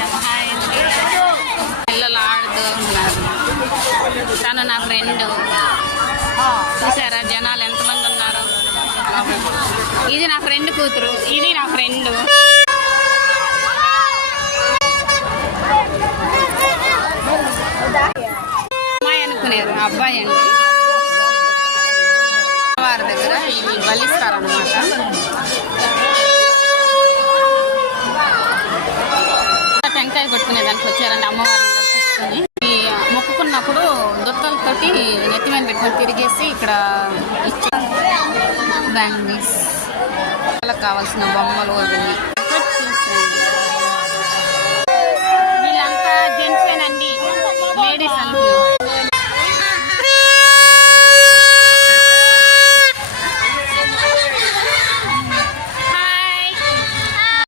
వచ్చాము. హాయ్ అండి. పిల్లలు ఆడుతూ ఉన్నారు. తను నా ఫ్రెండ్. చూసారా జనాలు ఎంతమంది ఉన్నారు. ఇది నా ఫ్రెండ్ కూతురు, ఇది నా ఫ్రెండ్. అమ్మాయి అనుకునేది అబ్బాయి అండి. వారి దగ్గర ఇవి బలిస్తారనమాట. టెంకాయ కొట్టుకునే దానికి వచ్చారండి అమ్మవారిని దర్శించుకొని. మొక్కుకున్నప్పుడు దుత్తలతోటి నెత్తి మీద పెట్టుకొని తిరిగేసి ఇక్కడ ఇచ్చే బ్యాంగిల్స్, వాళ్ళకి కావాల్సిన బొమ్మలు అవన్నీ.